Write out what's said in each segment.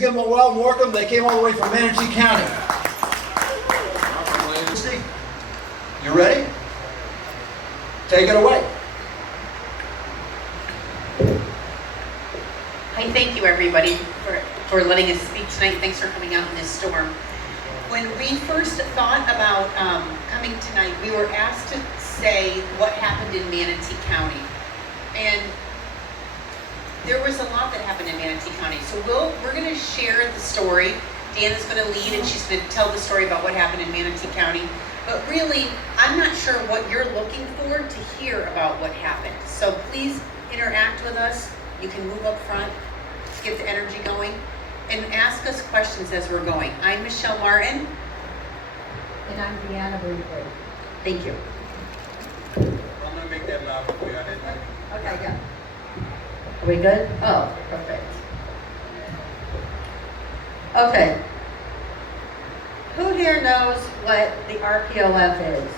give them a welcome. They came all the way from Manatee County. You ready? Take it away. Hi, thank you everybody for letting us speak tonight. Thanks for coming out in this storm. When we first thought about coming tonight, we were asked to say what happened in Manatee County. And there was a lot that happened in Manatee County. So we're going to share the story. Deanna's going to lead and she's going to tell the story about what happened in Manatee County. But really, I'm not sure what you're looking for to hear about what happened. So please interact with us. You can move up front to get the energy going and ask us questions as we're going. I'm Michelle Martin. And I'm Deanna Brinkley. Thank you. I'm going to make that loud for you. Okay, yeah. Are we good? Oh, perfect. Okay. Who here knows what the RPoF is?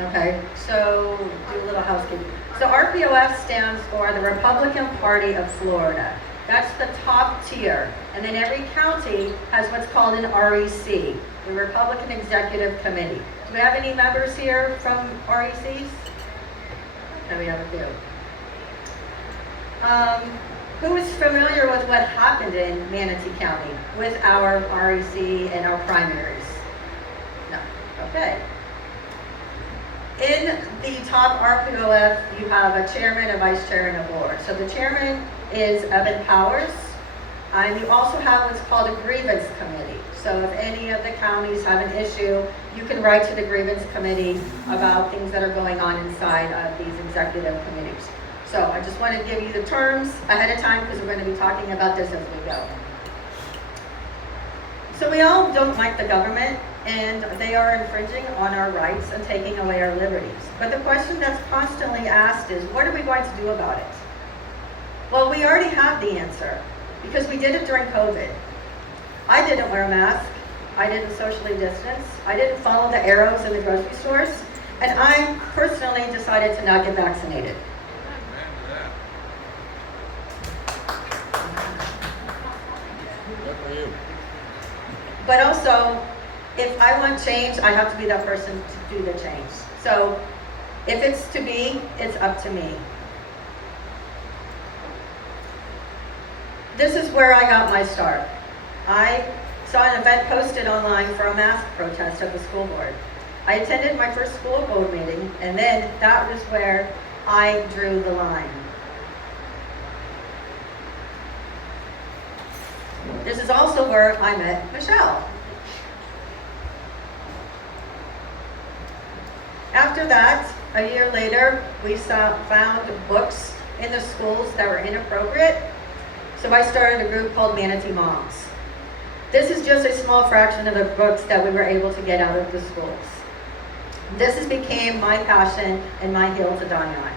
Okay, so do a little housekeeping. So RPoF stands for the Republican Party of Florida. That's the top tier. And then every county has what's called an REC, the Republican Executive Committee. Do we have any members here from RECs? No, we have a few. Who is familiar with what happened in Manatee County with our REC and our primaries? No. Okay. In the top RPoF, you have a chairman, a vice chair, and a board. So the chairman is Evan Powers. And you also have what's called a grievance committee. So if any of the counties have an issue, you can write to the grievance committee about things that are going on inside of these executive committees. So I just want to give you the terms ahead of time because we're going to be talking about this as we go. So we all don't like the government and they are infringing on our rights and taking away our liberties. But the question that's constantly asked is, what are we going to do about it? Well, we already have the answer because we did it during COVID. I didn't wear a mask. I didn't socially distance. I didn't follow the arrows in the grocery stores. And I personally decided to not get vaccinated. But also, if I want change, I have to be that person to do the change. So if it's to be, it's up to me. This is where I got my start. I saw an event posted online for a mask protest at the school board. I attended my first school board meeting, and then that was where I drew the line. This is also where I met Michelle. After that, a year later, we found books in the schools that were inappropriate. So I started a group called Manatee Moms. This is just a small fraction of the books that we were able to get out of the schools. This has became my passion and my hill to die on.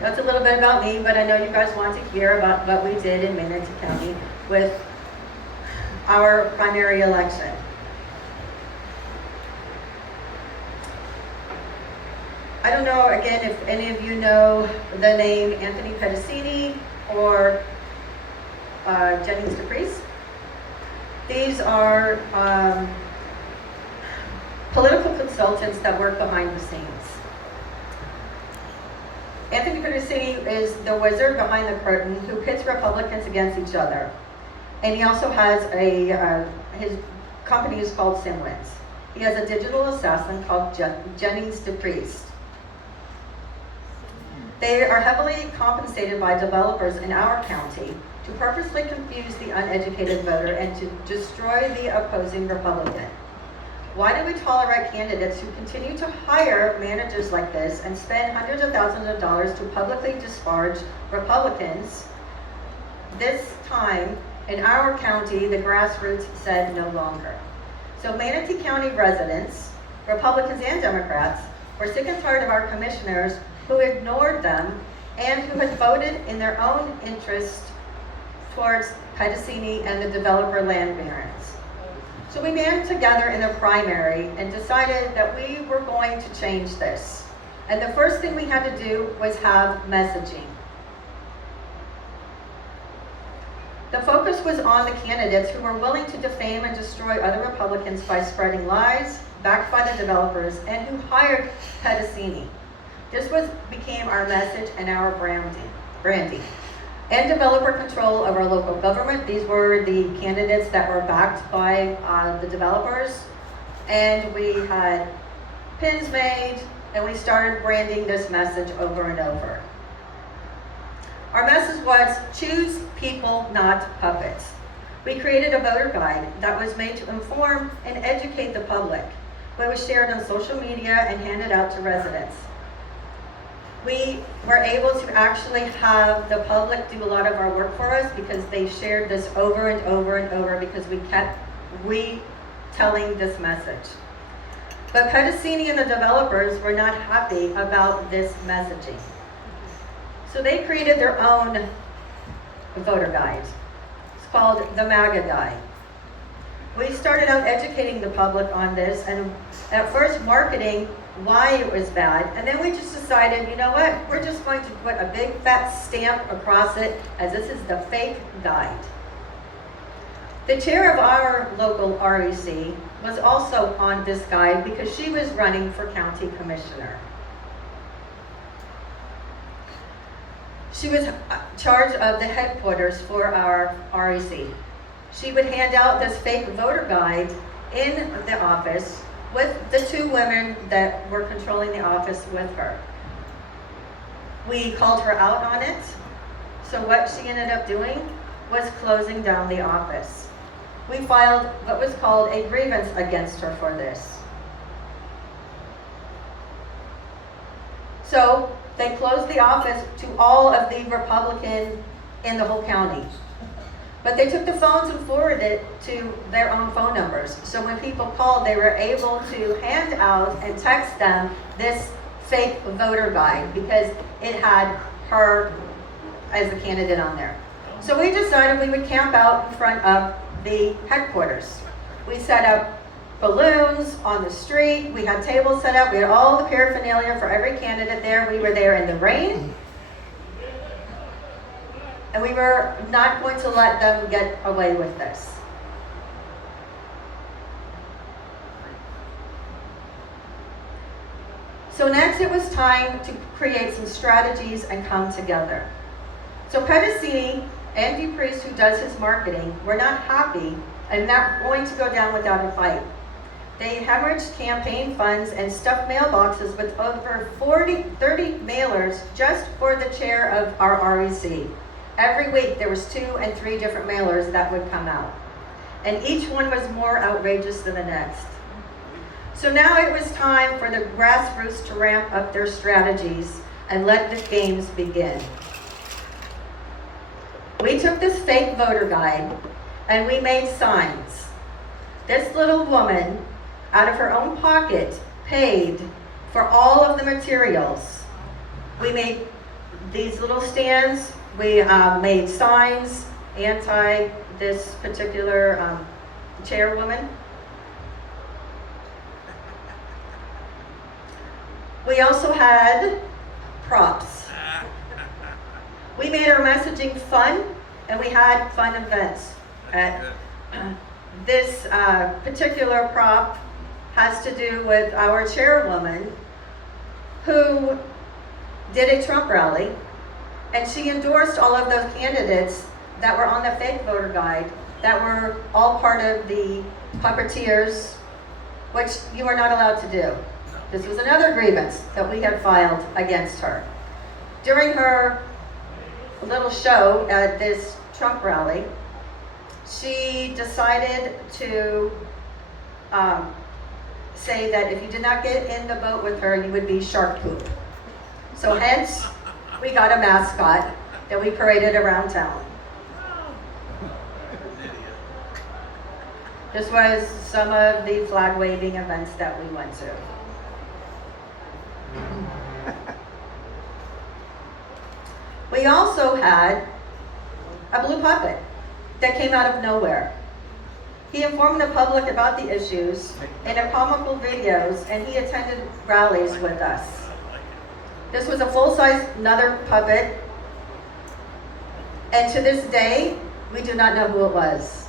That's a little bit about me, but I know you guys want to hear about what we did in Manatee County with our primary election. I don't know, again, if any of you know the name Anthony Pedicini or Jennings DePriest. These are political consultants that work behind the scenes. Anthony Pedicini is the wizard behind the curtain who pits Republicans against each other. And he also has his company is called Simwins. He has a digital assassin called Jennings DePriest. They are heavily compensated by developers in our county to purposely confuse the uneducated voter and to destroy the opposing Republican. Why do we tolerate candidates who continue to hire managers like this and spend hundreds of thousands of dollars to publicly disparage Republicans? This time, in our county, the grassroots said no longer. So Manatee County residents, Republicans and Democrats, were sick and tired of our commissioners who ignored them and who had voted in their own interest towards Pedicini and the developer land barons. So we band together in a primary and decided that we were going to change this. And the first thing we had to do was have messaging. The focus was on the candidates who were willing to defame and destroy other Republicans by spreading lies, backed by the developers, and who hired Pedicini. This became our message and our branding. And developer control of our local government. These were the candidates that were backed by the developers. And we had pins made, and we started branding this message over and over. Our message was, choose people, not puppets. We created a voter guide that was made to inform and educate the public. It was shared on social media and handed out to residents. We were able to actually have the public do a lot of our work for us because they shared this over and over and over because we kept retelling this message. But Pedicini and the developers were not happy about this messaging. So they created their own voter guide. It's called the MAGA Guide. We started out educating the public on this and at first marketing why it was bad, and then we just decided, you know what, we're just going to put a big fat stamp across it as this is the fake guide. The chair of our local REC was also on this guide because she was running for county commissioner. She was in charge of the headquarters for our REC. She would hand out this fake voter guide in the office with the two women that were controlling the office with her. We called her out on it, so what she ended up doing was closing down the office. We filed what was called a grievance against her for this. So they closed the office to all of the Republicans in the whole county. But they took the phones and forwarded it to their own phone numbers. So when people called, they were able to hand out and text them this fake voter guide because it had her as the candidate on there. So we decided we would camp out in front of the headquarters. We set up balloons on the street. We had tables set up. We had all the paraphernalia for every candidate there. We were there in the rain. And we were not going to let them get away with this. So next it was time to create some strategies and come together. So Pedicini and DePriest, who does his marketing, were not happy and not going to go down without a fight. They hemorrhaged campaign funds and stuffed mailboxes with over 30 mailers just for the chair of our REC. Every week there was 2 and 3 different mailers that would come out. And each one was more outrageous than the next. So now it was time for the grassroots to ramp up their strategies and let the games begin. We took this fake voter guide and we made signs. This little woman, out of her own pocket, paid for all of the materials. We made these little stands. We made signs anti this particular chairwoman. We also had props. We made our messaging fun, and we had fun events. This particular prop has to do with our chairwoman who did a Trump rally, and she endorsed all of those candidates that were on the fake voter guide that were all part of the puppeteers, which you are not allowed to do. This was another grievance that we had filed against her. During her little show at this Trump rally, she decided to say that if you did not get in the boat with her, you would be shark poop. So hence, we got a mascot that we paraded around town. This was some of the flag waving events that we went to. We also had a blue puppet that came out of nowhere. He informed the public about the issues in a comical videos, and he attended rallies with us. This was a full-size another puppet, and to this day, We do not know who it was.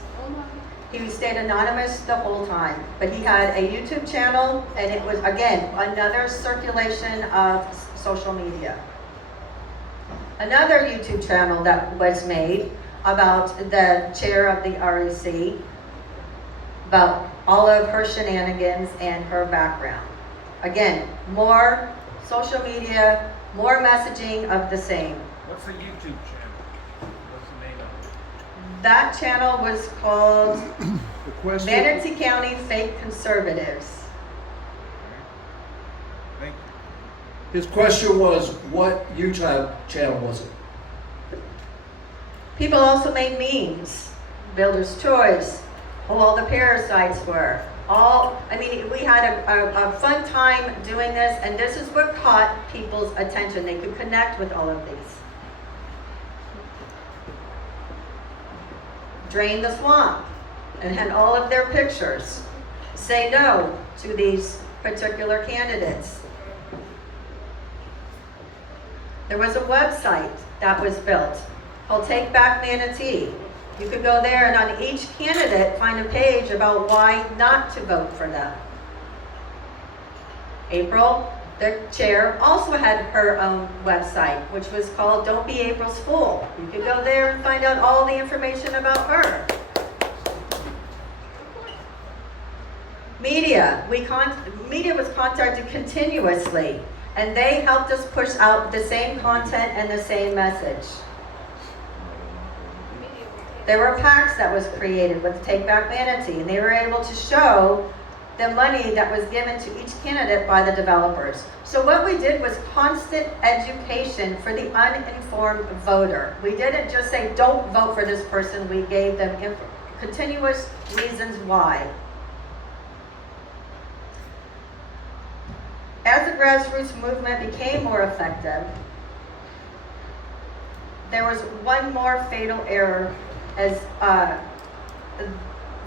He stayed anonymous the whole time, but he had a YouTube channel, and it was, again, another circulation of social media. Another YouTube channel that was made about the chair of the REC, about all of her shenanigans and her background. Again, more social media, more messaging of the same. What's the YouTube channel? What's the name of it? That channel was called The question, Manatee County Fake Conservatives. Thank you. His question was, what YouTube channel was it? People also made memes, Builder's Choice, who all the parasites were. We had a fun time doing this, and this is what caught people's attention. They could connect with all of these. Drain the swamp, and had all of their pictures. Say no to these particular candidates. There was a website that was built called Take Back Manatee. You could go there and on each candidate find a page about why not to vote for them. April, the chair, also had her own website, which was called Don't Be April's Fool. You could go there and find out all the information about her. Media, media was contacted continuously, and they helped us push out the same content and the same message. There were PACs that was created with Take Back Manatee, and they were able to show the money that was given to each candidate by the developers. So what we did was constant education for the uninformed voter. We didn't just say, don't vote for this person. We gave them continuous reasons why. As the grassroots movement became more effective, there was one more fatal error as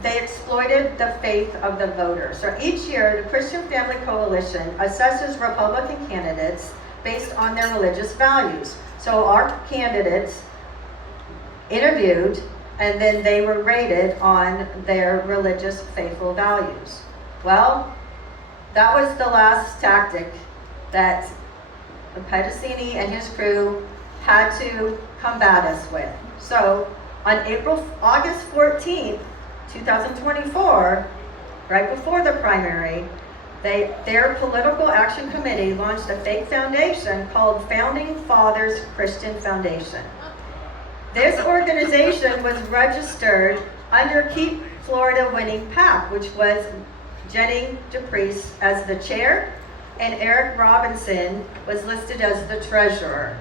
they exploited the faith of the voter. So each year, the Christian Family Coalition assesses Republican candidates based on their religious values. So our candidates interviewed, and then they were rated on their religious faithful values. Well, that was the last tactic that Pedicini and his crew had to combat us with. So on August 14th, 2024, right before the primary, their political action committee launched a fake foundation called Founding Fathers Christian Foundation. This organization was registered under Keep Florida Winning PAC, which was Jenny DePriest as the chair, and Eric Robinson was listed as the treasurer.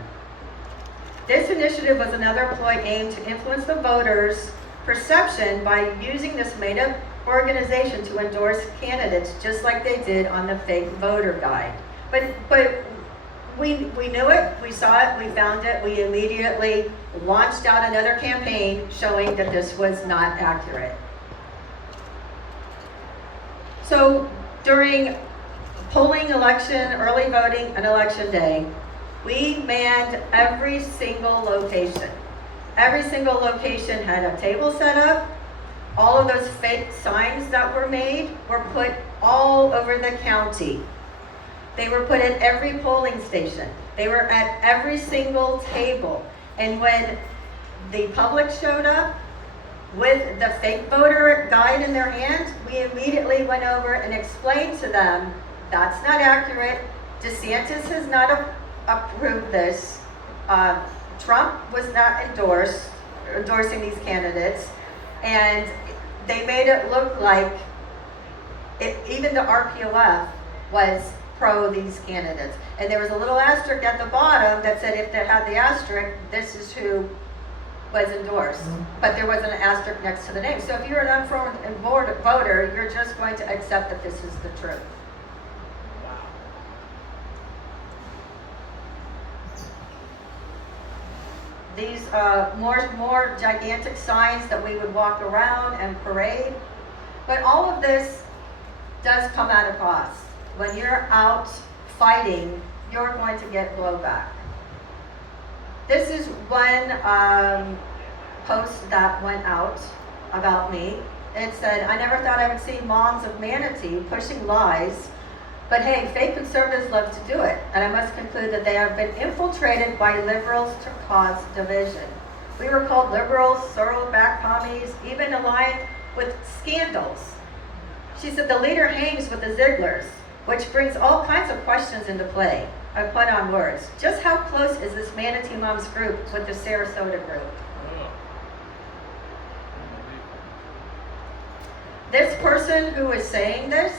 This initiative was another ploy aimed to influence the voters' perception by using this made-up organization to endorse candidates, just like they did on the fake voter guide. But we knew it, we saw it, we found it, we immediately launched out another campaign showing that this was not accurate. So during polling, election, early voting, and election day, we manned every single location. Every single location had a table set up. All of those fake signs that were made were put all over the county. They were put at every polling station. They were at every single table. And when the public showed up with the fake voter guide in their hand, we immediately went over and explained to them, that's not accurate. DeSantis has not approved this. Trump was not endorsing these candidates. And they made it look like even the RPoF was pro these candidates. And there was a little asterisk at the bottom that said if they had the asterisk, this is who was endorsed. But there wasn't an asterisk next to the name. So if you're an uninformed voter, you're just going to accept that this is the truth. These more gigantic signs that we would walk around and parade. But all of this does come at a cost. When you're out fighting, you're going to get blowback. This is one post that went out about me. It said, I never thought I would see moms of Manatee pushing lies, but hey, fake conservatives love to do it. And I must conclude that they have been infiltrated by liberals to cause division. We were called liberals, sorrel-back commies, even aligned with scandals. She said the leader hangs with the Zigglers, which brings all kinds of questions into play. I put on words. Just how close is this Manatee Moms group with the Sarasota group? This person who is saying this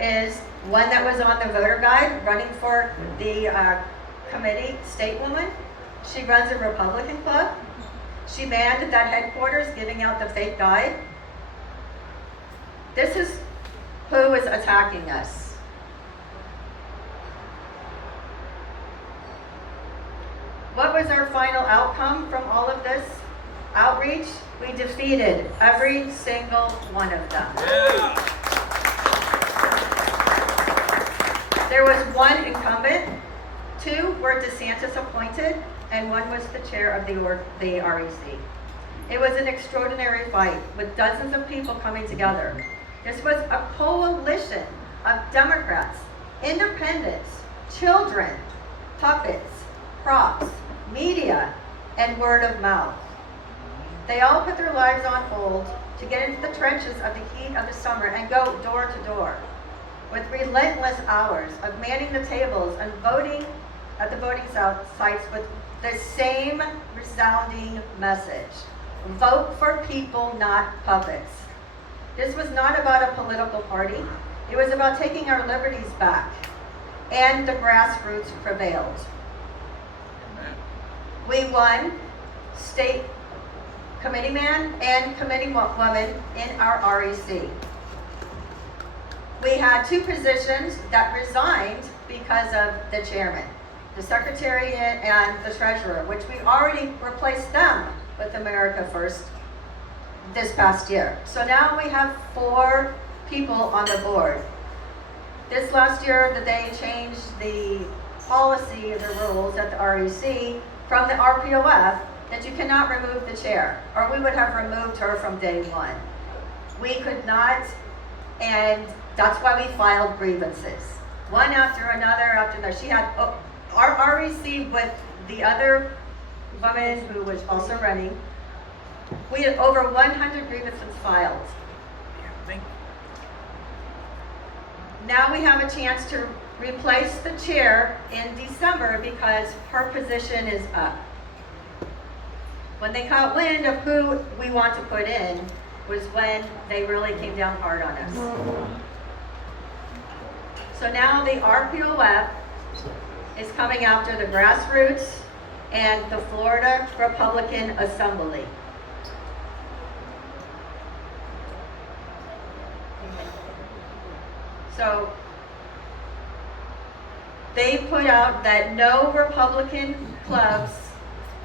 is one that was on the voter guide running for the committee, state woman. She runs a Republican club. She manned that headquarters giving out the fake guide. This is who is attacking us. What was our final outcome from all of this outreach? We defeated every single one of them. Yeah. There was one incumbent, 2 were DeSantis appointed, and 1 was the chair of the REC. It was an extraordinary fight with dozens of people coming together. This was a coalition of Democrats, independents, children, puppets, props, media, and word of mouth. They all put their lives on hold to get into the trenches of the heat of the summer and go door to door with relentless hours of manning the tables and voting at the voting sites with the same resounding message. Vote for people, not puppets. This was not about a political party. It was about taking our liberties back. And the grassroots prevailed. We won state committeeman and committee woman in our REC. We had 2 positions that resigned because of the chairman, the secretary and the treasurer, which we already replaced them with America First this past year. So now we have 4 people on the board. This last year that they changed the policy, the rules at the REC from the RPoF that you cannot remove the chair, or we would have removed her from day 1. We could not, and that's why we filed grievances. One after another. She had our REC with the other woman who was also running. We had over 100 grievances filed. Now we have a chance to replace the chair in December because her position is up. When they caught wind of who we want to put in was when they really came down hard on us. So now the RPoF is coming after the grassroots and the Florida Republican Assembly. So they put out that no Republican clubs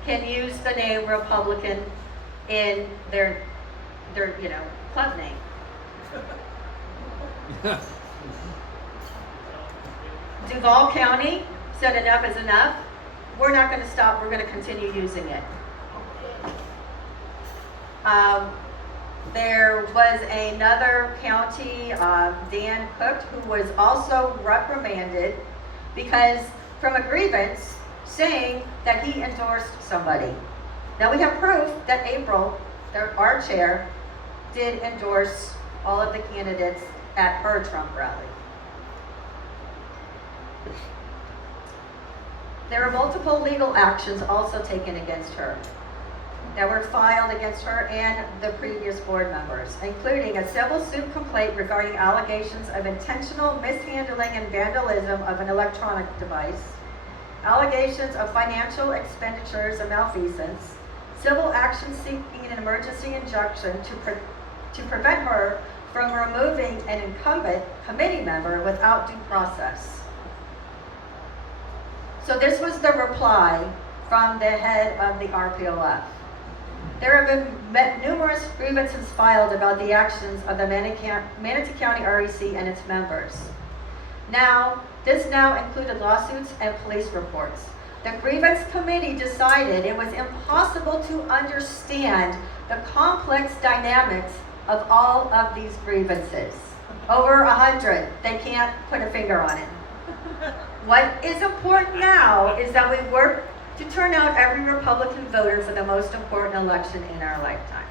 can use the name Republican in their club name. Duval County said enough is enough. We're not going to stop. We're going to continue using it. There was another county, Dan Cook, who was also reprimanded because from a grievance saying that he endorsed somebody. Now we have proof that April, our chair, did endorse all of the candidates at her Trump rally. There were multiple legal actions also taken against her that were filed against her and the previous board members, including a civil suit complaint regarding allegations of intentional mishandling and vandalism of an electronic device, allegations of financial expenditures of malfeasance, civil action seeking an emergency injunction to prevent her from removing an incumbent committee member without due process. So this was the reply from the head of the RPoF. There have been numerous grievances filed about the actions of the Manatee County REC and its members. This now included lawsuits and police reports. The grievance committee decided it was impossible to understand the complex dynamics of all of these grievances. Over 100, they can't put a finger on it. What is important now is that we work to turn out every Republican voter for the most important election in our lifetime.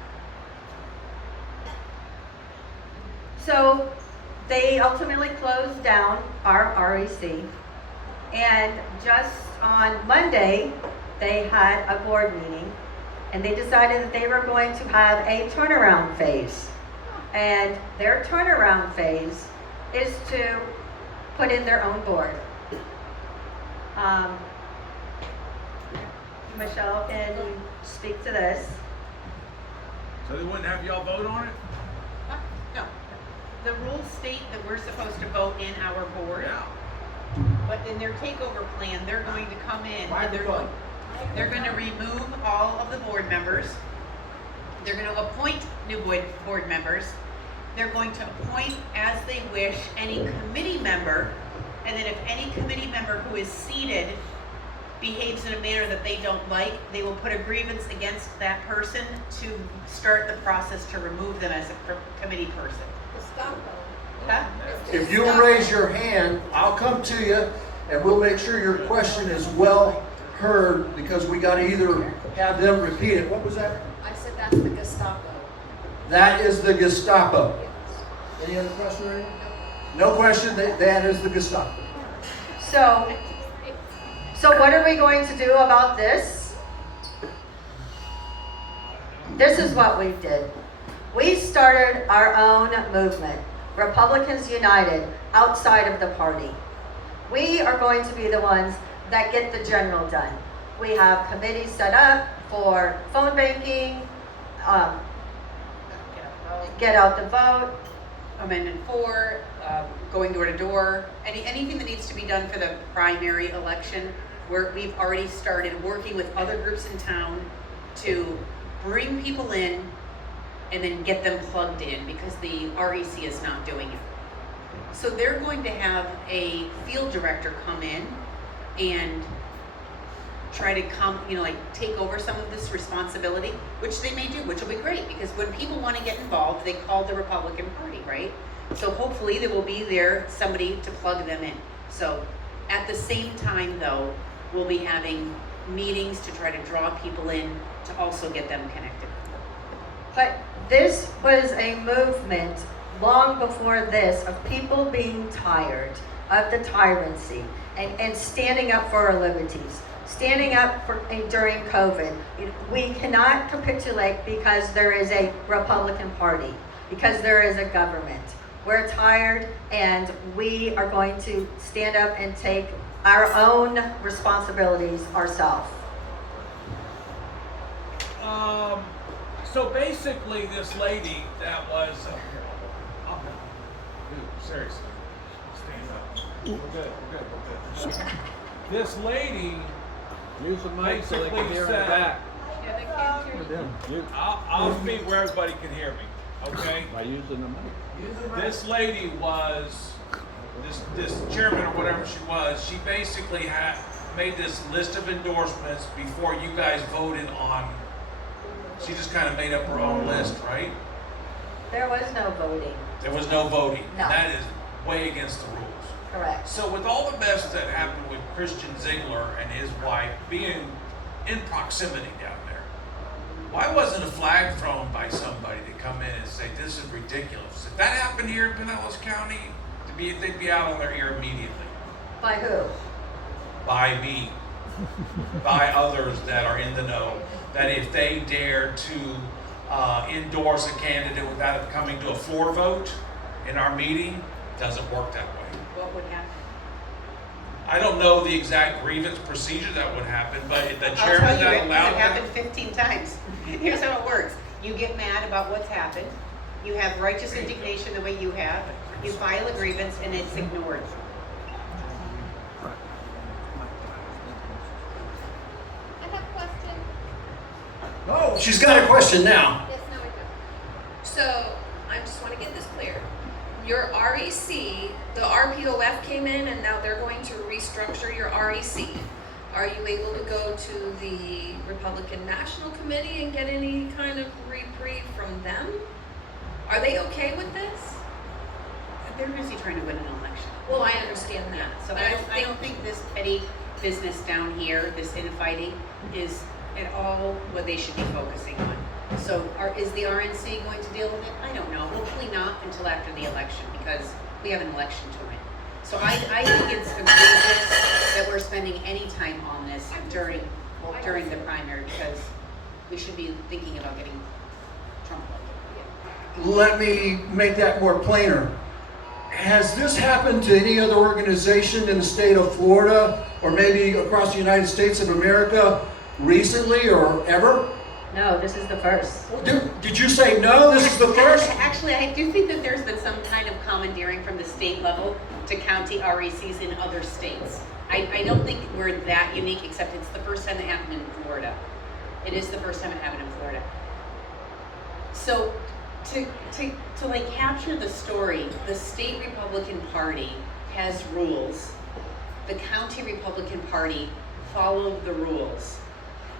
So they ultimately closed down our REC, and just on Monday, they had a board meeting, and they decided that they were going to have a turnaround phase. And their turnaround phase is to put in their own board. Michelle can speak to this. So they wouldn't have y'all vote on it? No. The rules state that we're supposed to vote in our board, but in their takeover plan, they're going to come in and they're going to remove all of the board members. They're going to appoint new board members. They're going to appoint as they wish any committee member, and then if any committee member who is seated behaves in a manner that they don't like, they will put a grievance against that person to start the process to remove them as a committee person. Huh? If you'll raise your hand, I'll come to you and we'll make sure your question is well heard, because we gotta either have them repeat it. What was that? I said that's the Gestapo. That is the Gestapo. Any other question or anything? No question, that is the Gestapo. So what are we going to do about this? This is what we did. We started our own movement, Republicans United, outside of the party. We are going to be the ones that get the general done. We have committees set up for phone banking, get out the vote. Amendment 4, going door to door, anything that needs to be done for the primary election, where we've already started working with other groups in town to bring people in and then get them plugged in, because the REC is not doing it. So they're going to have a field director come in and try to take over some of this responsibility, which they may do, which will be great, because when people want to get involved, they call the Republican Party, right? So hopefully there will be somebody to plug them in. So at the same time, though, we'll be having meetings to try to draw people in to also get them connected. But this was a movement long before this of people being tired of the tyranny and standing up for our liberties. Standing up during COVID. We cannot capitulate because there is a Republican Party, because there is a government. We're tired, and we are going to stand up and take our own responsibilities ourselves. So basically this lady that was, seriously, stand up. We're good. This lady, Use the mic so they can hear in the back. Yeah, they can't hear you. I'll speak where everybody can hear me, okay? By using the mic. This lady was, this chairman or whatever she was, she basically made this list of endorsements before you guys voted on. She just kind of made up her own list, right? There was no voting. There was no voting. No. And that is way against the rules. Correct. So with all the mess that happened with Christian Ziegler and his wife being in proximity down there, why wasn't a flag thrown by somebody to come in and say, this is ridiculous? If that happened here in Pinellas County, they'd be out on their ear immediately. By who? By me. By others that are in the know. That if they dare to endorse a candidate without it coming to a floor vote in our meeting, it doesn't work that way. What would happen? I don't know the exact grievance procedure that would happen, but if the I'll chairman tell you, that it allowed that. happened 15 times. Here's how it works. You get mad about what's happened. You have righteous indignation the way you have. You file a grievance and it's ignored. I have a question. Oh, she's got a question now. Yes, no, I do. So, I just want to get this clear. Your REC, the RPoF came in and now they're going to restructure your REC. Are you able to go to the Republican National Committee and get any kind of reprieve from them? Are they okay with this? They're busy trying to win an election. Well, I understand that. So but I don't think this petty business down here, this infighting, is at all what they should be focusing on. So is the RNC going to deal with it? I don't know. Hopefully not until after the election, because we have an election to win. So I think it's egregious that we're spending any time on this during the primary, because we should be thinking about getting Trump elected. Let me make that more plainer. Has this happened to any other organization in the state of Florida, or maybe across the United States of America recently or ever? No, this is the first. Did you say no? This is the first? Actually, I do think that there's been some kind of commandeering from the state level to county RECs in other states. I don't think we're that unique, except it's the first time it happened in Florida. It is the first time it happened in Florida. So to like capture the story, the state Republican Party has rules. The county Republican Party followed the rules.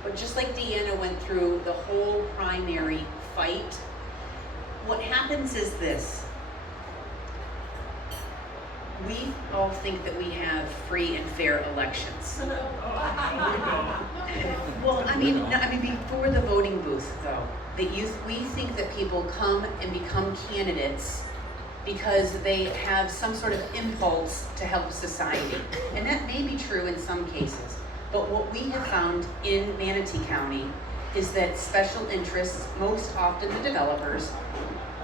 But just like Deanna went through the whole primary fight, what happens is this. We all think that we have free and fair elections. Well, I mean, before the voting booth, though, we think that people come and become candidates because they have some sort of impulse to help society. And that may be true in some cases. But what we have found in Manatee County is that special interests, most often the developers,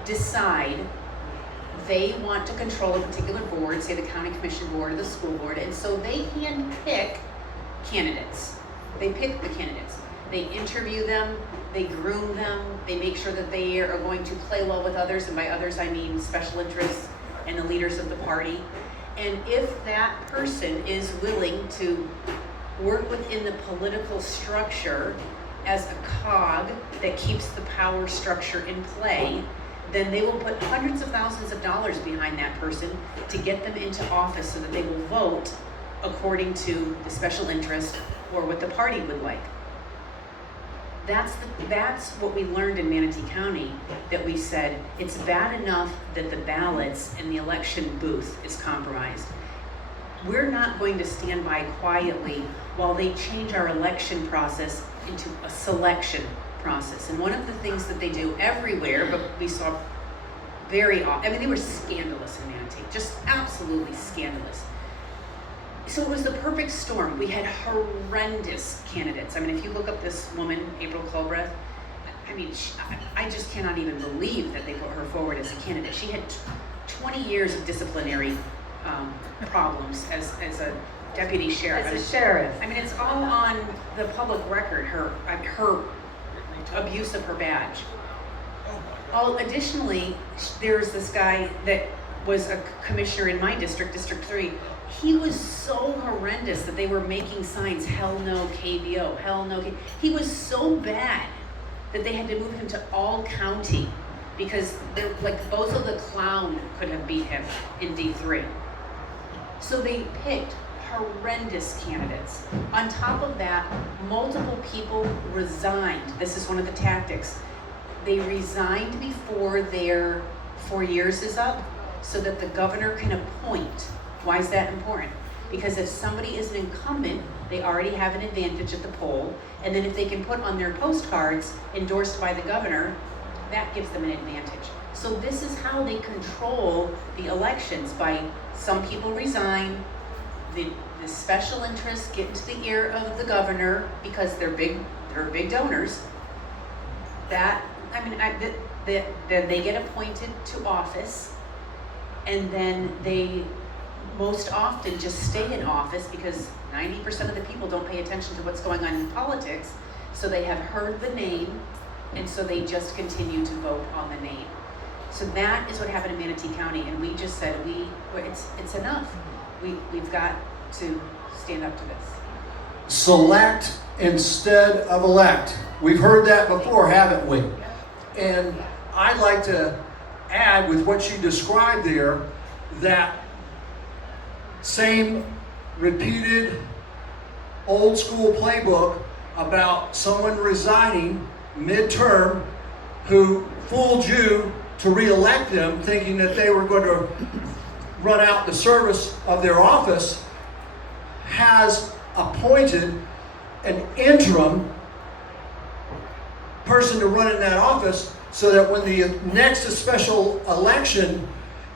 decide they want to control a particular board, say the county commission board or the school board, and so they handpick candidates. They pick the candidates. They interview them, they groom them, they make sure that they are going to play well with others, and by others I mean special interests and the leaders of the party. And if that person is willing to work within the political structure as a cog that keeps the power structure in play, then they will put hundreds of thousands of dollars behind that person to get them into office so that they will vote according to the special interest or what the party would like. That's what we learned in Manatee County, that we said it's bad enough that the ballots in the election booth is compromised. We're not going to stand by quietly while they change our election process into a selection process. And one of the things that they do everywhere, but we saw very often, I mean, they were scandalous in Manatee, just absolutely scandalous. So it was the perfect storm. We had horrendous candidates. I mean, if you look up this woman, April Culbreth, I mean, I just cannot even believe that they put her forward as a candidate. She had 20 years of disciplinary problems as a deputy sheriff. As a sheriff. I mean, it's all on the public record, her abuse of her badge. Oh, additionally, there's this guy that was a commissioner in my district, District 3. He was so horrendous that they were making signs, hell no KBO, hell no KBO. He was so bad that they had to move him to all county because they're like Bozo the Clown could have beat him in D3. So they picked horrendous candidates. On top of that, multiple people resigned. This is one of the tactics. They resigned before their 4 years is up so that the governor can appoint. Why is that important? Because if somebody is an incumbent, they already have an advantage at the poll, and then if they can put on their postcards endorsed by the governor, that gives them an advantage. So this is how they control the elections, by some people resign, the special interests get into the ear of the governor because they're big donors. Then they get appointed to office, and then they most often just stay in office because 90% of the people don't pay attention to what's going on in politics, so they have heard the name, and so they just continue to vote on the name. So that is what happened in Manatee County, and we just said it's enough. We've got to stand up to this. Select instead of elect. We've heard that before, haven't we? And I'd like to add with what she described there, that same repeated old school playbook about someone resigning midterm who fooled you to re-elect them thinking that they were going to run out the service of their office, has appointed an interim person to run in that office so that when the next special election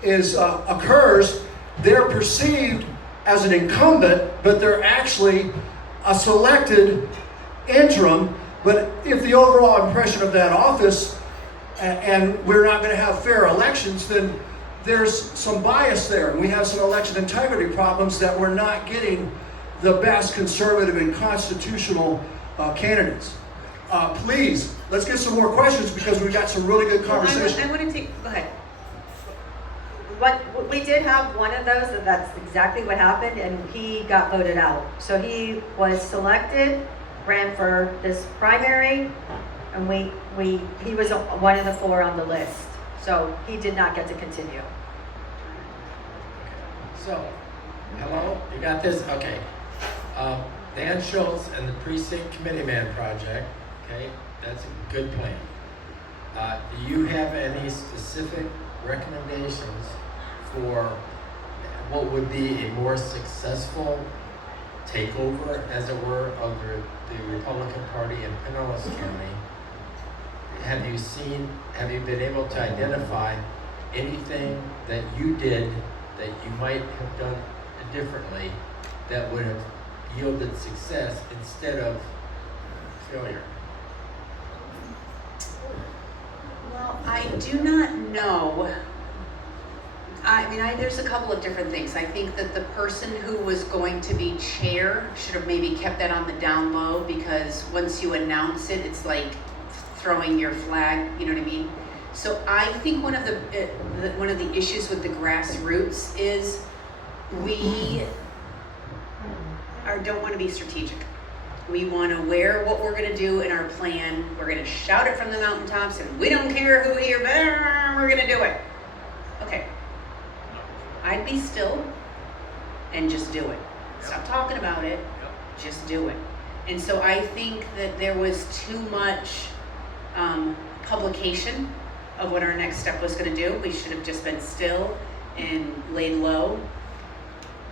occurs, they're perceived as an incumbent, but they're actually a selected interim. But if the overall impression of that office, and we're not going to have fair elections, then there's some bias there. And we have some election integrity problems that we're not getting the best conservative and constitutional candidates. Please, let's get some more questions because we've got some really good conversation. I want to take, go ahead. We did have one of those, and that's exactly what happened, and he got voted out. So he was selected, ran for this primary, and he was one of the 4 on the list. So he did not get to continue. So, hello, you got this? Okay. Dan Schultz and the Precinct Committee Man Project, okay, that's a good plan. Do you have any specific recommendations for what would be a more successful takeover, as it were, of the Republican Party in Pinellas County? Have you been able to identify anything that you did that you might have done differently that would have yielded success instead of failure? Well, I do not know. There's a couple of different things. I think that the person who was going to be chair should have maybe kept that on the down low, because once you announce it, it's like throwing your flag, you know what I mean? So I think one of the issues with the grassroots is we don't want to be strategic. We want to wear what we're going to do in our plan. We're going to shout it from the mountaintops, and we don't care who here, we're going to do it. Okay. I'd be still and just do it. Stop talking about it, just do it. And so I think that there was too much publication of what our next step was going to do. We should have just been still and laid low.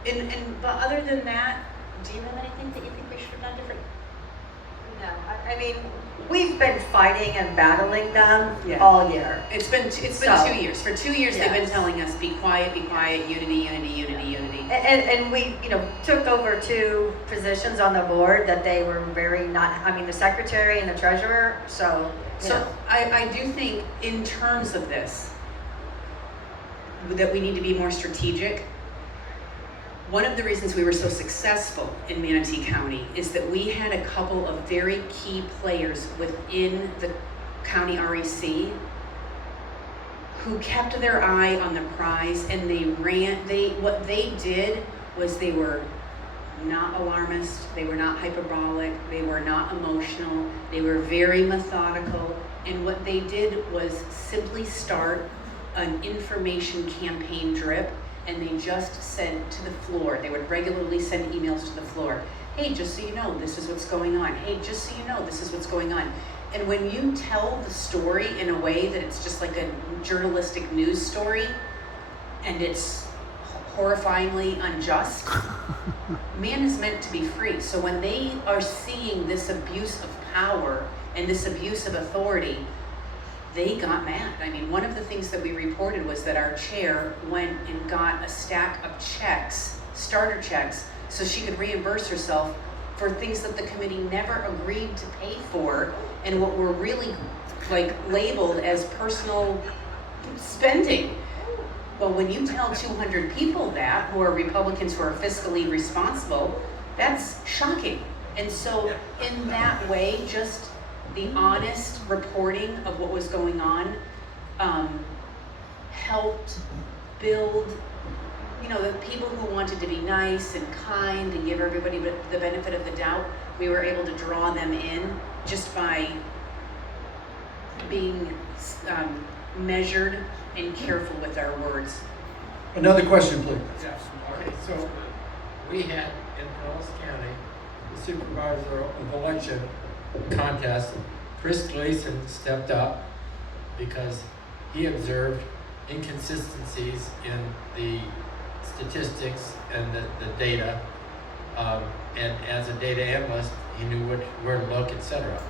But other than that, do you have anything that you think we should have done different? No, we've been fighting and battling them Yeah. all year. It's been 2 years. For 2 years, they've been Yes. telling us, be quiet, unity. And we, took over 2 positions on the board that they were very the secretary and the treasurer, so. So I do think in terms of this, that we need to be more strategic. One of the reasons we were so successful in Manatee County is that we had a couple of very key players within the county REC who kept their eye on the prize, and what they did was they were not alarmist, they were not hyperbolic, they were not emotional, they were very methodical, and what they did was simply start an information campaign drip, and they just sent to the floor. They would regularly send emails to the floor. Hey, just so you know, this is what's going on. Hey, just so you know, this is what's going on. And when you tell the story in a way that it's just like a journalistic news story, and it's horrifyingly unjust, man is meant to be free. So when they are seeing this abuse of power and this abuse of authority, they got mad. One of the things that we reported was that our chair went and got a stack of checks, starter checks, so she could reimburse herself for things that the committee never agreed to pay for, and what were really labeled as personal spending. Well, when you tell 200 people that, who are Republicans who are fiscally responsible, that's shocking. And so in that way, just the honest reporting of what was going on helped build, the people who wanted to be nice and kind and give everybody the benefit of the doubt. We were able to draw them in just by being measured and careful with our words. Another question, please. Yes. Okay, so we had in Pinellas County the supervisor of election contest, Chris Gleason stepped up because he observed inconsistencies in the statistics and the data. And as a data analyst, he knew where to look, etc.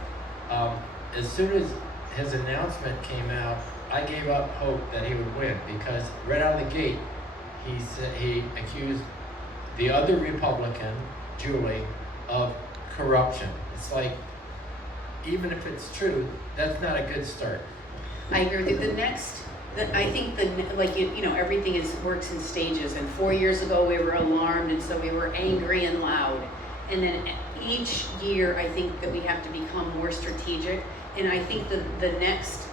As soon as his announcement came out, I gave up hope that he would win because right out of the gate, he accused the other Republican, Julie, of corruption. It's like, even if it's true, that's not a good start. I agree with you. I think everything works in stages. And 4 years ago we were alarmed, and so we were angry and loud. And then each year, I think that we have to become more strategic. And I think the next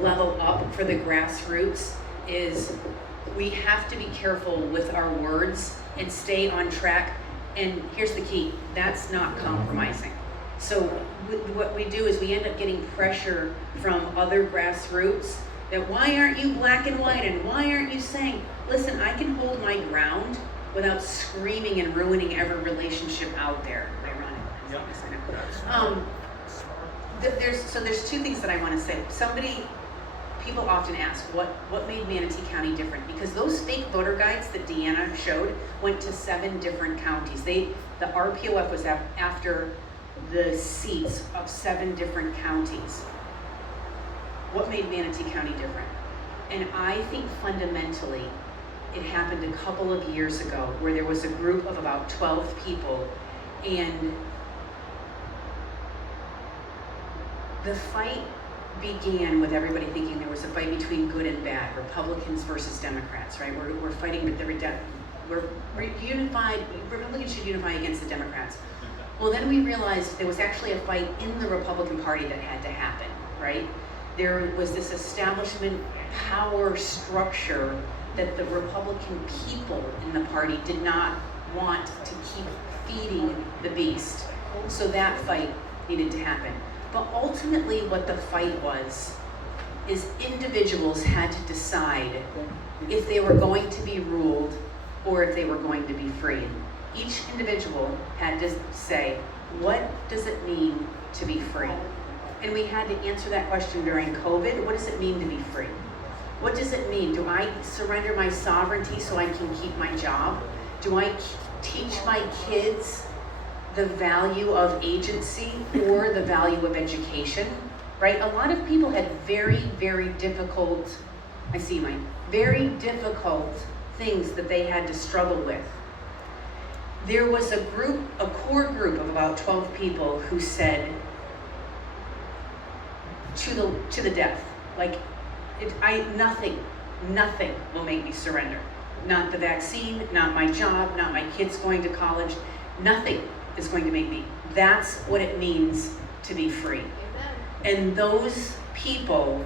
level up for the grassroots is we have to be careful with our words and stay on track. And here's the key: that's not compromising. So what we do is we end up getting pressure from other grassroots that why aren't you black and white, and why aren't you saying, listen, I can hold my ground without screaming and ruining every relationship out there. There's two things that I want to say. People often ask, what made Manatee County different? Because those fake voter guides that Deanna showed went to 7 different counties. The RPoF was after the seats of 7 different counties. What made Manatee County different? And I think fundamentally, it happened a couple of years ago where there was a group of about 12 people, and the fight began with everybody thinking there was a fight between good and bad, Republicans versus Democrats, right? We're fighting with we're unified, Republicans should unify against the Democrats. Well, then we realized there was actually a fight in the Republican Party that had to happen, right? There was this establishment power structure that the Republican people in the party did not want to keep feeding the beast. So that fight needed to happen. But ultimately what the fight was is individuals had to decide if they were going to be ruled or if they were going to be free. Each individual had to say, what does it mean to be free? And we had to answer that question during COVID. What does it mean to be free? What does it mean? Do I surrender my sovereignty so I can keep my job? Do I teach my kids the value of agency or the value of education? Right? A lot of people had very, very difficult, very difficult things that they had to struggle with. There was a core group of about 12 people who said, to the death, nothing will make me surrender. Not the vaccine, not my job, not my kids going to college, nothing is going to make me. That's what it means to be free. Amen. And those people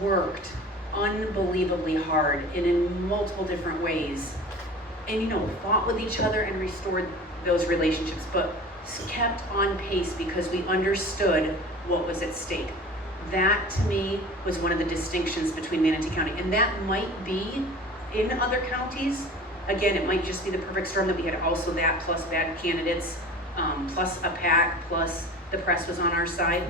worked unbelievably hard and in multiple different ways, and fought with each other and restored those relationships, but kept on pace because we understood what was at stake. That to me was one of the distinctions between Manatee County, and that might be in other counties. Again, it might just be the perfect storm that we had also that plus bad candidates, plus a PAC, plus the press was on our side.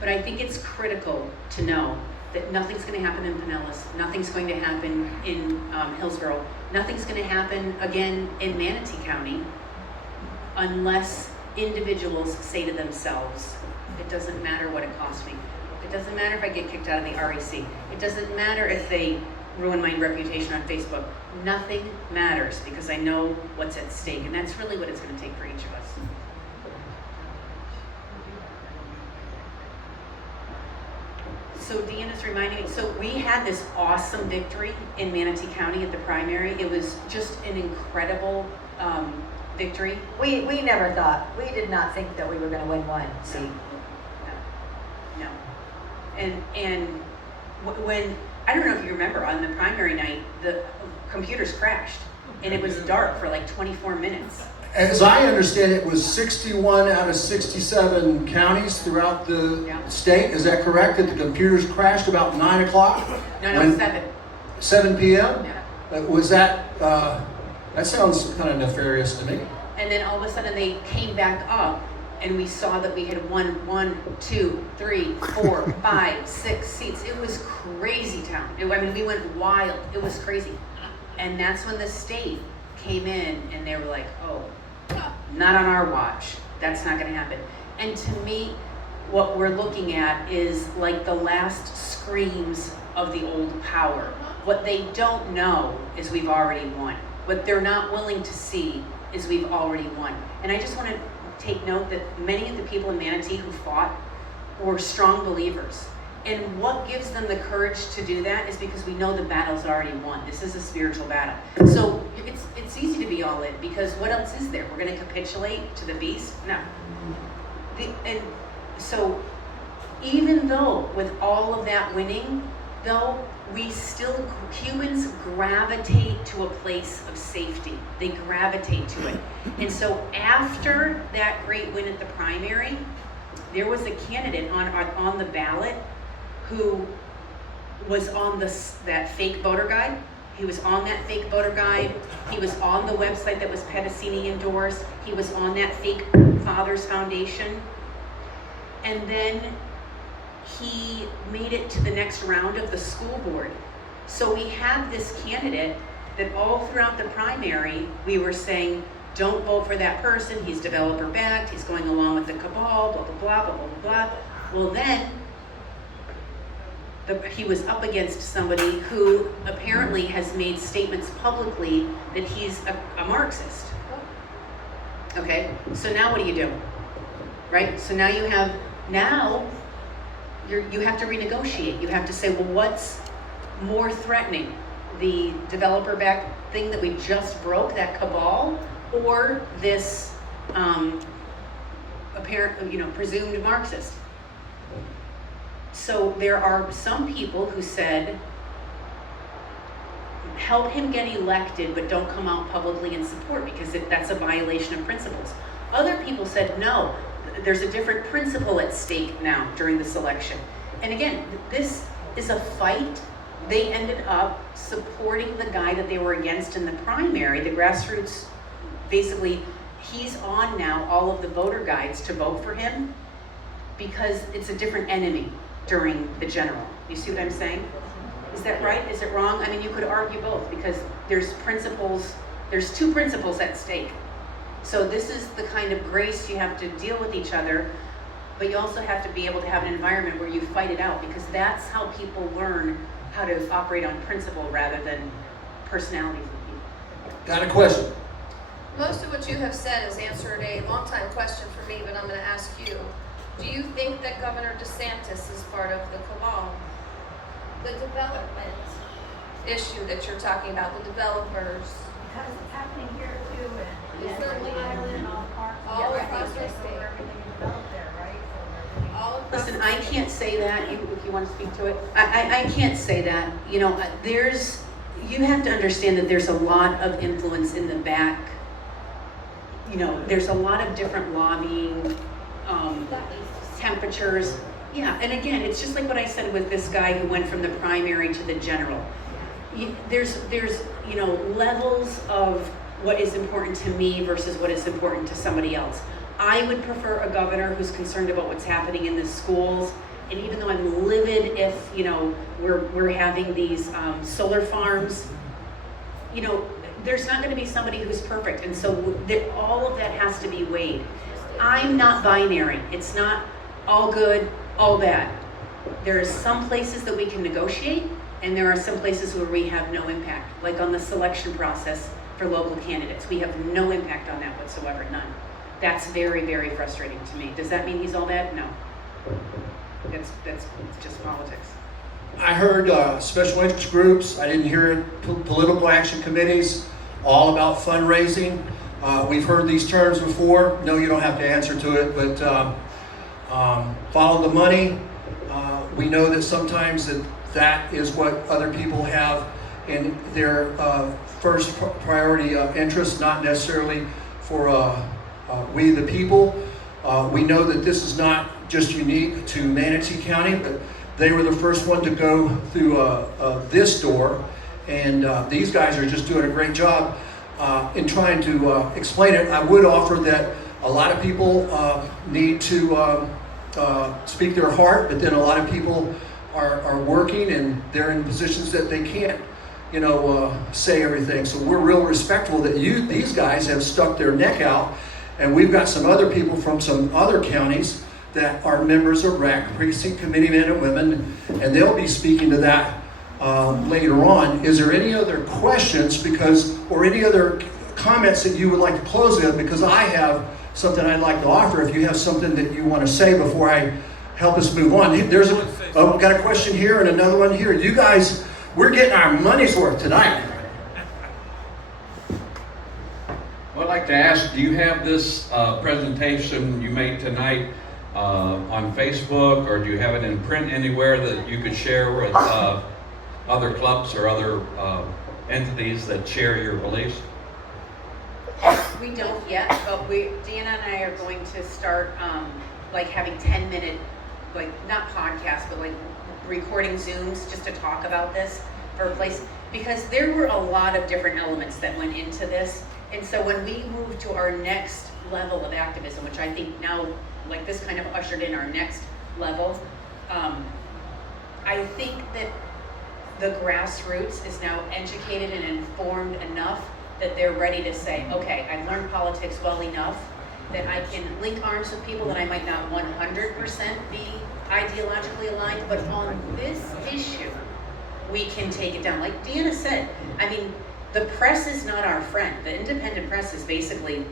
But I think it's critical to know that nothing's going to happen in Pinellas, nothing's going to happen in Hillsborough, nothing's going to happen again in Manatee County unless individuals say to themselves, it doesn't matter what it costs me. It doesn't matter if I get kicked out of the REC. It doesn't matter if they ruin my reputation on Facebook. Nothing matters because I know what's at stake, and that's really what it's going to take for each of us. So Deanna's reminding me, so we had this awesome victory in Manatee County at the primary. It was just an incredible victory. We never thought, we did not think that we were going to win one seat. No. And when, I don't know if you remember, on the primary night, the computers crashed and it was dark for like 24 minutes. As I understand it, was 61 out of 67 counties throughout the state. Is that correct? That the computers crashed about 9 o'clock? No, 7. 7 p.m.? Yeah. Was that That sounds kind of nefarious to me. And then all of a sudden they came back up and we saw that we had won 1, 2, 3, 4, 5, 6 seats. It was crazy town. I mean, we went wild. It was crazy. And that's when the state came in and they were like, oh, not on our watch. That's not gonna happen. And to me, what we're looking at is like the last screams of the old power. What they don't know is we've already won. What they're not willing to see is we've already won. And I just want to take note that many of the people in Manatee who fought were strong believers. And what gives them the courage to do that is because we know the battle's already won. This is a spiritual battle. So it's easy to be all in because what else is there? We're going to capitulate to the beast? No. And so even though with all of that winning, though, humans gravitate to a place of safety. They gravitate to it. And so after that great win at the primary, there was a candidate on the ballot who was on that fake voter guide. He was on that fake voter guide. He was on the website that was Pedicini endorsed. He was on that fake Fathers Foundation. And then he made it to the next round of the school board. So we had this candidate that all throughout the primary, we were saying, don't vote for that person, he's developer backed, he's going along with the cabal, blah, blah, blah, blah, blah, blah. Well then, he was up against somebody who apparently has made statements publicly that he's a Marxist. Okay, so now what do? Right, so now you have to renegotiate. You have to say, well, what's more threatening? The developer-backed thing that we just broke, that cabal, or this presumed Marxist? So there are some people who said, help him get elected, but don't come out publicly in support because that's a violation of principles. Other people said, no, there's a different principle at stake now during this election. And again, this is a fight. They ended up supporting the guy that they were against in the primary, the grassroots. Basically, he's on now all of the voter guides to vote for him because it's a different enemy during the general. You see what I'm saying? Is that right? Is it wrong? I mean, you could argue both because there's two principles at stake. So this is the kind of grace you have to deal with each other, but you also have to be able to have an environment where you fight it out because that's how people learn how to operate on principle rather than personalities of people. Got a question? Most of what you have said has answered a long-time question for me, but I'm going to ask you. Do you think that Governor DeSantis is part of the cabal? The development issue that you're talking about, the developers. Because it's happening here too, and Is there Lee Island, all parks, all across the they state. store everything and develop there, right? So they're doing- All across Listen, the I state. can't say that, if you want to speak to it. I can't say that. You know, you have to understand that there's a lot of influence in the back. You know, there's a lot of different lobbying, temperatures. Yeah, and again, it's just like what I said with this guy who went from the primary to the general. There's levels of what is important to me versus what is important to somebody else. I would prefer a governor who's concerned about what's happening in the schools. And even though I'm livid if, we're having these solar farms, there's not going to be somebody who's perfect. And so all of that has to be weighed. I'm not binary. It's not all good, all bad. There are some places that we can negotiate, and there are some places where we have no impact. Like on the selection process for local candidates, we have no impact on that whatsoever, none. That's very, very frustrating to me. Does that mean he's all bad? No. That's just politics. I heard special interest groups. I didn't hear it. Political action committees, all about fundraising. We've heard these terms before. No, you don't have to answer to it, but follow the money. We know that sometimes that is what other people have in their first priority interest, not necessarily for we the people. We know that this is not just unique to Manatee County, but they were the first one to go through this door, and these guys are just doing a great job. in trying to explain it, I would offer that a lot of people need to speak their heart, but then a lot of people are working and they're in positions that they can't, say everything. So we're real respectful that these guys have stuck their neck out, and we've got some other people from some other counties that are members of RAC, Precinct Committee men and women, and they'll be speaking to that later on. Is there any other questions or any other comments that you would like to close with? Because I have something I'd like to offer if you have something that you want to say before I help us move on. Got a question here and another one here. You guys, we're getting our money's worth tonight. Well, I'd like to ask, do you have this presentation you made tonight on Facebook, or do you have it in print anywhere that you could share with other clubs or other entities that share your beliefs? We don't yet, but Deanna and I are going to start having 10-minute, not podcasts, but recording Zooms just to talk about this for a place, because there were a lot of different elements that went into this. And so when we move to our next level of activism, which I think now, this kind of ushered in our next level, I think that the grassroots is now educated and informed enough that they're ready to say, okay, I've learned politics well enough that I can link arms with people that I might not 100% be ideologically aligned, but on this issue, we can take it down. Like Deanna said, the press is not our friend. The independent press is basically,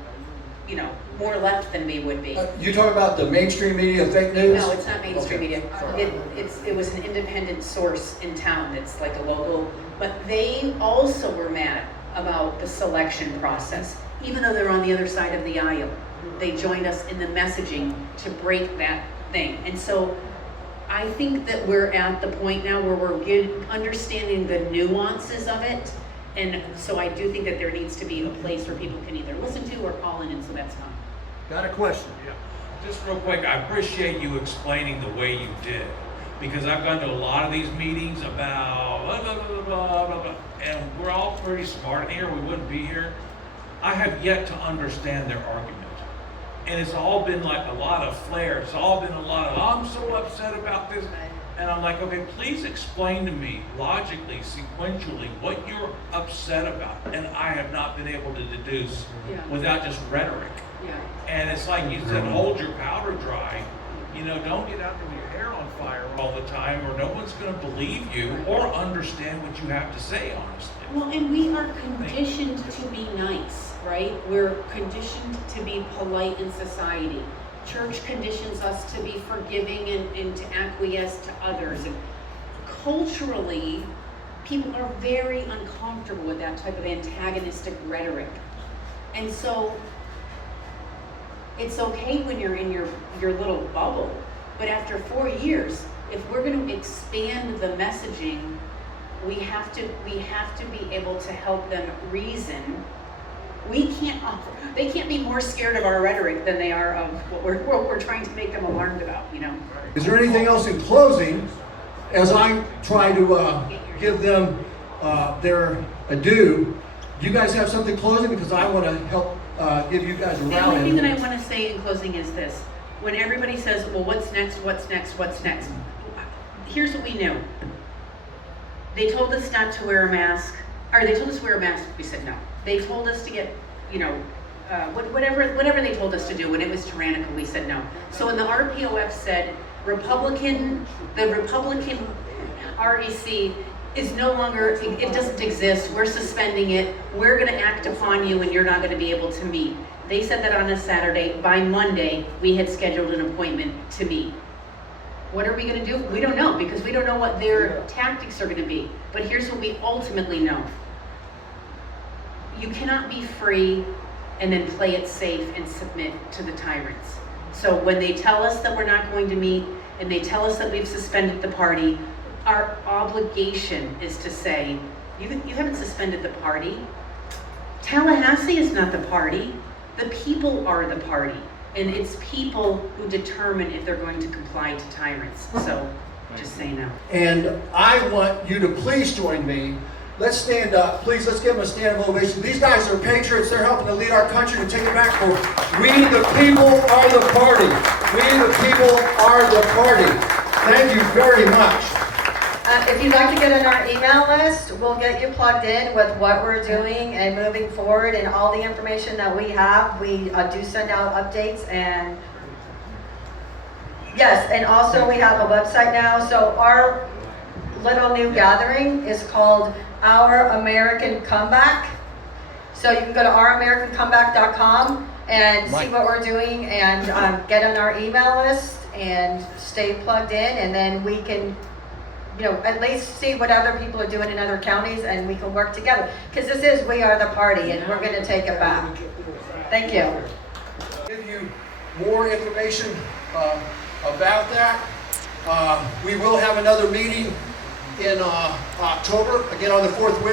more left than we would be. You talk about the mainstream media, fake news? No, it's not mainstream Okay. media. It was an independent source in town that's like a local, but they also were mad about the selection process. Even though they're on the other side of the aisle, they joined us in the messaging to break that thing. And so I think that we're at the point now where we're understanding the nuances of it. And so I do think that there needs to be a place where people can either listen to or call in, and so that's fine. Got a question? Yeah. Just real quick, I appreciate you explaining the way you did, because I've gone to a lot of these meetings about blah, blah, blah, blah, blah, blah, and we're all pretty smart in here, we wouldn't be here. I have yet to understand their argument. And it's all been like a lot of flair. It's all been a lot of, I'm so upset about this. And I'm like, okay, please explain to me logically, sequentially, what you're upset about. And I have not been able to deduce without just rhetoric. Yeah. And it's like you said, hold your powder dry. Don't get out there with your hair on fire all the time, or no one's going to believe you or understand what you have to say, honestly. Well, and we are conditioned to be nice, right? We're conditioned to be polite in society. Church conditions us to be forgiving and to acquiesce to others. And culturally, people are very uncomfortable with that type of antagonistic rhetoric. And so it's okay when you're in your little bubble, but after 4 years, if we're going to expand the messaging, we have to be able to help them reason. They can't be more scared of our rhetoric than they are of what we're trying to make them alarmed about, Is there anything else in closing, as I try to give them their adieu? Do you guys have something closing? Because I want to help give you guys a The rally. only thing that I want to say in closing is this. When everybody says, well, what's next, what's next, what's next? Here's what we knew. They told us not to wear a mask, or they told us to wear a mask, we said no. They told us to get, whatever they told us to do when it was tyrannical, we said no. So when the RPoF said the Republican REC is no longer, it doesn't exist, we're suspending it, we're gonna act upon you and you're not gonna be able to meet. They said that on a Saturday. By Monday, we had scheduled an appointment to meet. What are we gonna do? We don't know, because we don't know what their tactics are gonna be. But here's what we ultimately know. You cannot be free and then play it safe and submit to the tyrants. So when they tell us that we're not going to meet and they tell us that we've suspended the party, our obligation is to say, you haven't suspended the party. Tallahassee is not the party. The people are the party. And it's people who determine if they're going to comply to tyrants. So just say no. And I want you to please join me. let's stand up. Please, let's give them a standing ovation. These guys are patriots. They're helping to lead our country to take it back for we the people are the party. We the people are the party. Thank you very much. If you'd like to get on our email list, we'll get you plugged in with what we're doing and moving forward and all the information that we have. We do send out updates and yes, and also we have a website now. So our little new gathering is called Our American Comeback. So you can go to ouramericancomeback.com and see what we're doing and get on our email list and stay plugged in, and then we can, you know, at least see what other people are doing in other counties, and we can work together. Because this is We Are the Party, and we're going to take it back. Thank you. Give you more information about that. We will have another meeting in October, again on the fourth week.